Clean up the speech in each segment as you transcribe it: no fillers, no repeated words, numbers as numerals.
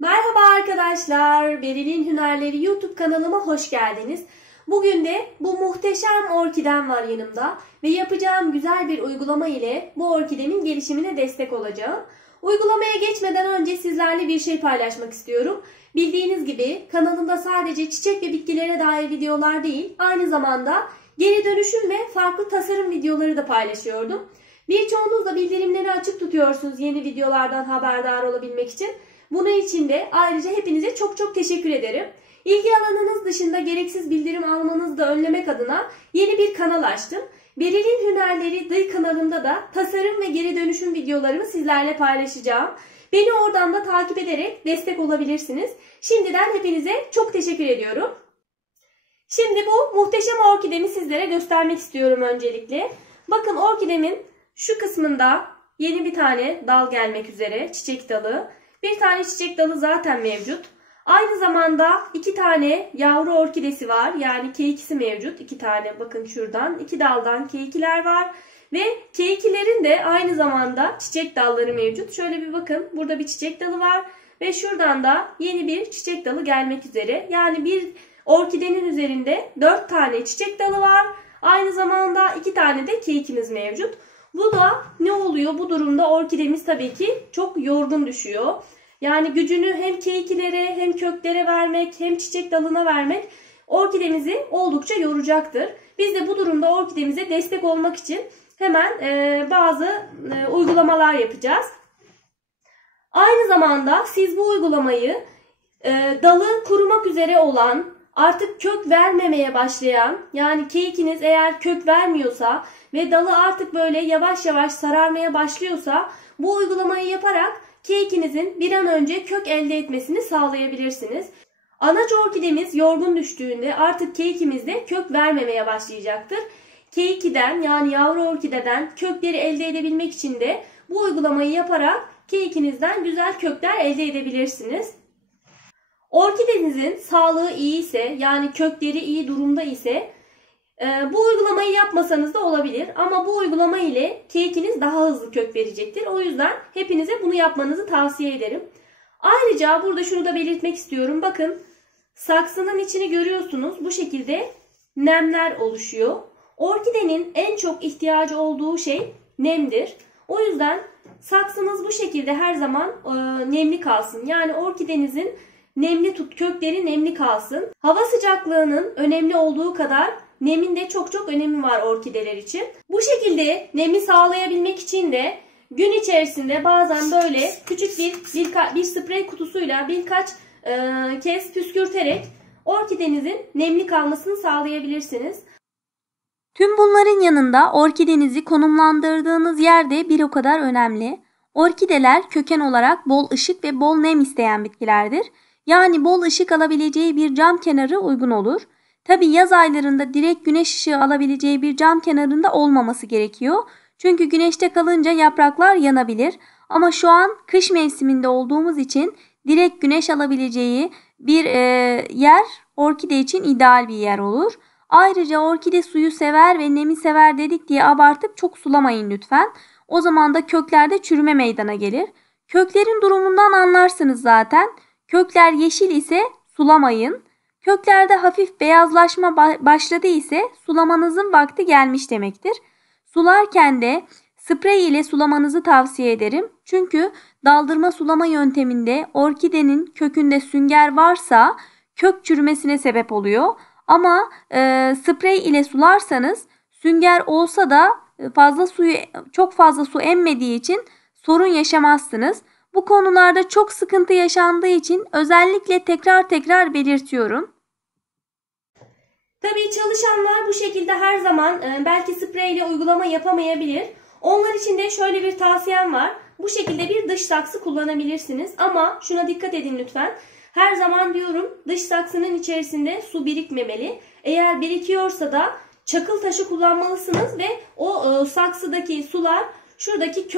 Merhaba arkadaşlar, Beril'in Hünerleri YouTube kanalıma hoş geldiniz. Bugün de bu muhteşem orkidem var yanımda ve yapacağım güzel bir uygulama ile bu orkidemin gelişimine destek olacağım. Uygulamaya geçmeden önce sizlerle bir şey paylaşmak istiyorum. Bildiğiniz gibi kanalımda sadece çiçek ve bitkilere dair videolar değil, aynı zamanda geri dönüşüm ve farklı tasarım videoları da paylaşıyordum. Birçoğunuz da bildirimleri açık tutuyorsunuz yeni videolardan haberdar olabilmek için. Bunun için de ayrıca hepinize çok teşekkür ederim. İlgi alanınız dışında gereksiz bildirim almanızı da önlemek adına yeni bir kanal açtım. Beril'in Hünerleri kanalında da tasarım ve geri dönüşüm videolarımı sizlerle paylaşacağım. Beni oradan da takip ederek destek olabilirsiniz. Şimdiden hepinize çok teşekkür ediyorum. Şimdi bu muhteşem orkidemi sizlere göstermek istiyorum öncelikle. Bakın orkidemin şu kısmında yeni bir tane dal gelmek üzere, çiçek dalı. Bir tane çiçek dalı zaten mevcut. Aynı zamanda iki tane yavru orkidesi var. Yani keikisi mevcut. İki tane bakın şuradan. İki daldan keikiler var. Ve keikilerin de aynı zamanda çiçek dalları mevcut. Şöyle bir bakın. Burada bir çiçek dalı var. Ve şuradan da yeni bir çiçek dalı gelmek üzere. Yani bir orkidenin üzerinde 4 tane çiçek dalı var. Aynı zamanda 2 tane de keikimiz mevcut. Bu da ne oluyor? Bu durumda orkidemiz tabii ki çok yorgun düşüyor. Yani gücünü hem keikilere hem köklere vermek hem çiçek dalına vermek orkidemizi oldukça yoracaktır. Biz de bu durumda orkidemize destek olmak için hemen bazı uygulamalar yapacağız. Aynı zamanda siz bu uygulamayı dalı kurumak üzere olan, artık kök vermemeye başlayan, yani keikiniz eğer kök vermiyorsa ve dalı artık böyle yavaş yavaş sararmaya başlıyorsa bu uygulamayı yaparak keikinizin bir an önce kök elde etmesini sağlayabilirsiniz. Anaç orkidemiz yorgun düştüğünde artık keikimiz de kök vermemeye başlayacaktır. Keikiden yani yavru orkideden kökleri elde edebilmek için de bu uygulamayı yaparak keikinizden güzel kökler elde edebilirsiniz. Orkidenizin sağlığı iyi ise, yani kökleri iyi durumda ise bu uygulamayı yapmasanız da olabilir. Ama bu uygulama ile keikiniz daha hızlı kök verecektir. O yüzden hepinize bunu yapmanızı tavsiye ederim. Ayrıca burada şunu da belirtmek istiyorum. Bakın saksının içini görüyorsunuz. Bu şekilde nemler oluşuyor. Orkidenin en çok ihtiyacı olduğu şey nemdir. O yüzden saksınız bu şekilde her zaman nemli kalsın. Yani orkidenizin kökleri nemli kalsın. Hava sıcaklığının önemli olduğu kadar nemin de çok önemi var orkideler için. Bu şekilde nemi sağlayabilmek için de gün içerisinde bazen böyle küçük bir sprey kutusuyla birkaç kez püskürterek orkidenizin nemli kalmasını sağlayabilirsiniz. Tüm bunların yanında orkidenizi konumlandırdığınız yer de bir o kadar önemli. Orkideler köken olarak bol ışık ve bol nem isteyen bitkilerdir. Yani bol ışık alabileceği bir cam kenarı uygun olur. Tabi yaz aylarında direkt güneş ışığı alabileceği bir cam kenarında olmaması gerekiyor. Çünkü güneşte kalınca yapraklar yanabilir. Ama şu an kış mevsiminde olduğumuz için direkt güneş alabileceği bir yer orkide için ideal bir yer olur. Ayrıca orkide suyu sever ve nemi sever dedik diye abartıp çok sulamayın lütfen. O zaman da köklerde çürüme meydana gelir. Köklerin durumundan anlarsınız zaten. Kökler yeşil ise sulamayın. Köklerde hafif beyazlaşma başladı ise sulamanızın vakti gelmiş demektir. Sularken de sprey ile sulamanızı tavsiye ederim. Çünkü daldırma sulama yönteminde orkidenin kökünde sünger varsa kök çürümesine sebep oluyor. Ama sprey ile sularsanız sünger olsa da çok fazla su emmediği için sorun yaşamazsınız. Bu konularda çok sıkıntı yaşandığı için özellikle tekrar belirtiyorum. Tabii çalışanlar bu şekilde her zaman belki sprey ile uygulama yapamayabilir. Onlar için de şöyle bir tavsiyem var. Bu şekilde bir dış saksı kullanabilirsiniz. Ama şuna dikkat edin lütfen. Her zaman diyorum dış saksının içerisinde su birikmemeli. Eğer birikiyorsa da çakıl taşı kullanmalısınız ve o saksıdaki sular şuradaki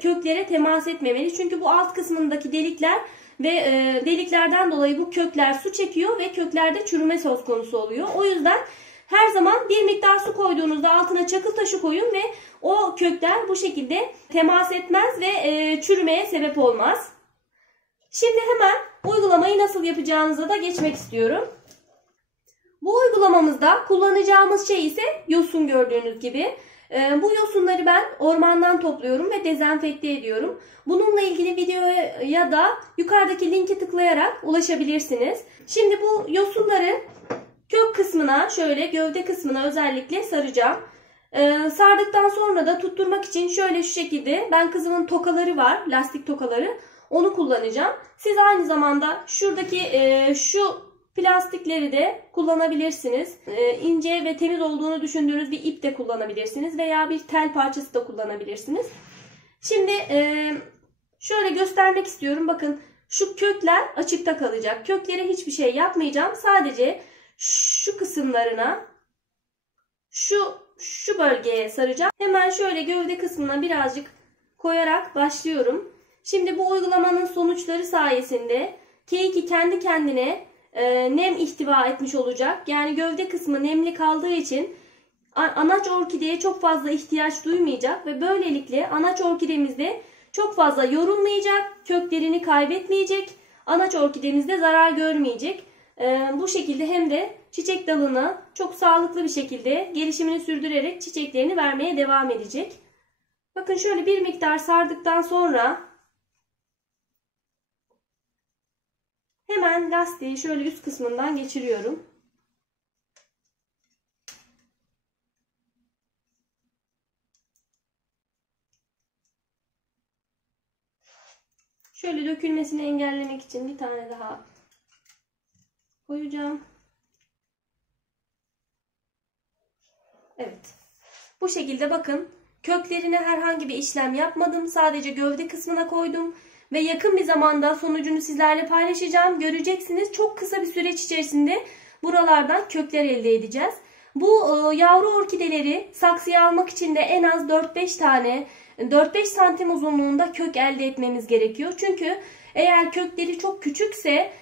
köklere temas etmemeli. Çünkü bu alt kısmındaki delikler ve deliklerden dolayı bu kökler su çekiyor ve köklerde çürüme söz konusu oluyor. O yüzden her zaman bir miktar su koyduğunuzda altına çakıl taşı koyun ve o kökler bu şekilde temas etmez ve çürümeye sebep olmaz. Şimdi hemen uygulamayı nasıl yapacağınıza da geçmek istiyorum. Bu uygulamamızda kullanacağımız şey ise yosun, gördüğünüz gibi. Bu yosunları ben ormandan topluyorum ve dezenfekte ediyorum. Bununla ilgili videoya da yukarıdaki linki tıklayarak ulaşabilirsiniz. Şimdi bu yosunları kök kısmına, şöyle gövde kısmına özellikle saracağım. Sardıktan sonra da tutturmak için şöyle şu şekilde, ben kızımın tokaları var, lastik tokaları, onu kullanacağım. Siz aynı zamanda şuradaki şu plastikleri de kullanabilirsiniz. İnce ve temiz olduğunu düşündüğünüz bir ip de kullanabilirsiniz veya bir tel parçası da kullanabilirsiniz. Şimdi şöyle göstermek istiyorum. Bakın, şu kökler açıkta kalacak. Köklere hiçbir şey yapmayacağım. Sadece şu kısımlarına, şu bölgeye saracağım. Hemen şöyle gövde kısmına birazcık koyarak başlıyorum. Şimdi bu uygulamanın sonuçları sayesinde K2 kendi kendine nem ihtiva etmiş olacak. Yani gövde kısmı nemli kaldığı için anaç orkideye çok fazla ihtiyaç duymayacak ve böylelikle anaç orkidemizde çok fazla yorulmayacak, köklerini kaybetmeyecek, anaç orkidemizde zarar görmeyecek. Bu şekilde hem de çiçek dalına çok sağlıklı bir şekilde gelişimini sürdürerek çiçeklerini vermeye devam edecek. Bakın, şöyle bir miktar sardıktan sonra hemen lastiği şöyle üst kısmından geçiriyorum. Şöyle dökülmesini engellemek için bir tane daha koyacağım. Evet. Bu şekilde bakın, köklerine herhangi bir işlem yapmadım. Sadece gövde kısmına koydum. Ve yakın bir zamanda sonucunu sizlerle paylaşacağım. Göreceksiniz, çok kısa bir süreç içerisinde buralardan kökler elde edeceğiz. Bu yavru orkideleri saksıya almak için de en az 4-5 tane 4-5 santim uzunluğunda kök elde etmemiz gerekiyor. Çünkü eğer kökleri çok küçükse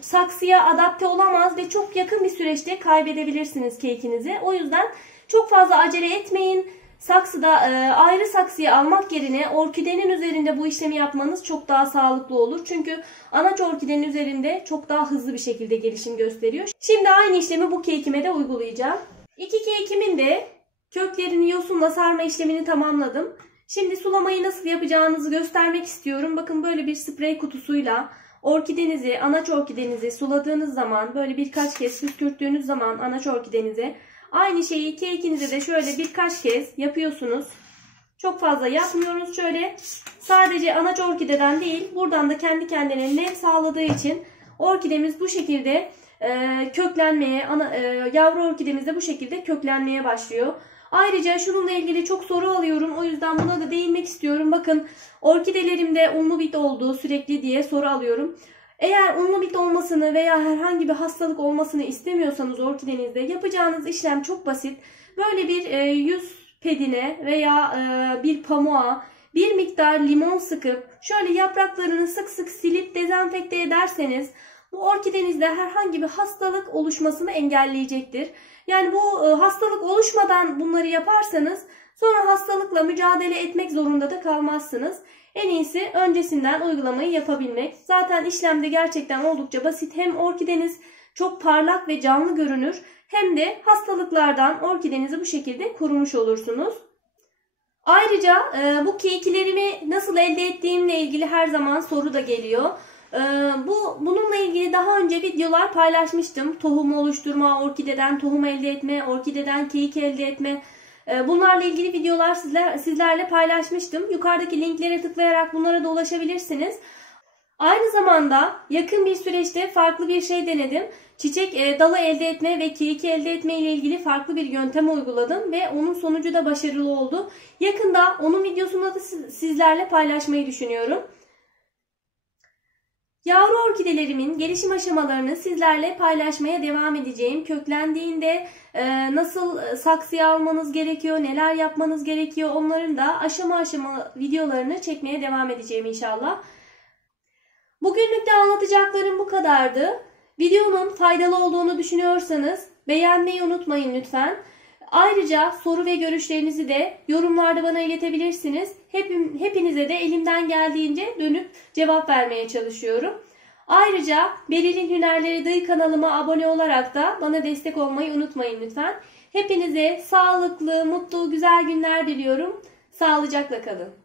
saksıya adapte olamaz ve çok yakın bir süreçte kaybedebilirsiniz kekinizi. O yüzden çok fazla acele etmeyin. Saksıda ayrı saksıya almak yerine orkidenin üzerinde bu işlemi yapmanız çok daha sağlıklı olur. Çünkü anaç orkidenin üzerinde çok daha hızlı bir şekilde gelişim gösteriyor. Şimdi aynı işlemi bu kekime de uygulayacağım. İki kekimin de köklerini yosunla sarma işlemini tamamladım. Şimdi sulamayı nasıl yapacağınızı göstermek istiyorum. Bakın, böyle bir sprey kutusuyla orkidenizi, anaç orkidenizi suladığınız zaman, böyle birkaç kez püskürttüğünüz zaman anaç orkidenize, aynı şeyi kekinize de şöyle birkaç kez yapıyorsunuz. Çok fazla yapmıyoruz. Şöyle sadece anaç orkideden değil, buradan da kendi kendine nem sağladığı için orkidemiz bu şekilde köklenmeye, yavru orkidemiz de bu şekilde köklenmeye başlıyor. Ayrıca şununla ilgili çok soru alıyorum. O yüzden buna da değinmek istiyorum. Bakın, orkidelerimde unlu bit olduğu sürekli diye soru alıyorum. Eğer unlu bit olmasını veya herhangi bir hastalık olmasını istemiyorsanız orkidenizde yapacağınız işlem çok basit. Böyle bir yüz pedine veya bir pamuğa bir miktar limon sıkıp şöyle yapraklarını sık sık silip dezenfekte ederseniz bu orkidenizde herhangi bir hastalık oluşmasını engelleyecektir. Yani bu hastalık oluşmadan bunları yaparsanız sonra hastalıkla mücadele etmek zorunda da kalmazsınız. En iyisi öncesinden uygulamayı yapabilmek. Zaten işlemde gerçekten oldukça basit. Hem orkideniz çok parlak ve canlı görünür, hem de hastalıklardan orkidenizi bu şekilde korumuş olursunuz. Ayrıca bu kekilerimi nasıl elde ettiğimle ilgili her zaman soru da geliyor. Bununla ilgili daha önce videolar paylaşmıştım. Tohum oluşturma, orkideden tohum elde etme, orkideden keyik elde etme. Bunlarla ilgili videolar sizlerle paylaşmıştım. Yukarıdaki linklere tıklayarak bunlara da ulaşabilirsiniz. Aynı zamanda yakın bir süreçte farklı bir şey denedim. Çiçek dalı elde etme ve keyik elde etme ile ilgili farklı bir yöntem uyguladım ve onun sonucu da başarılı oldu. Yakında onun videosunu da sizlerle paylaşmayı düşünüyorum. Yavru orkidelerimin gelişim aşamalarını sizlerle paylaşmaya devam edeceğim. Köklendiğinde nasıl saksıya almanız gerekiyor, neler yapmanız gerekiyor, onların da aşama aşama videolarını çekmeye devam edeceğim inşallah. Bugünlük de anlatacaklarım bu kadardı. Videonun faydalı olduğunu düşünüyorsanız beğenmeyi unutmayın lütfen. Ayrıca soru ve görüşlerinizi de yorumlarda bana iletebilirsiniz. Hepinize de elimden geldiğince dönüp cevap vermeye çalışıyorum. Ayrıca Beril'in Hünerleri Dayı kanalıma abone olarak da bana destek olmayı unutmayın lütfen. Hepinize sağlıklı, mutlu, güzel günler diliyorum. Sağlıcakla kalın.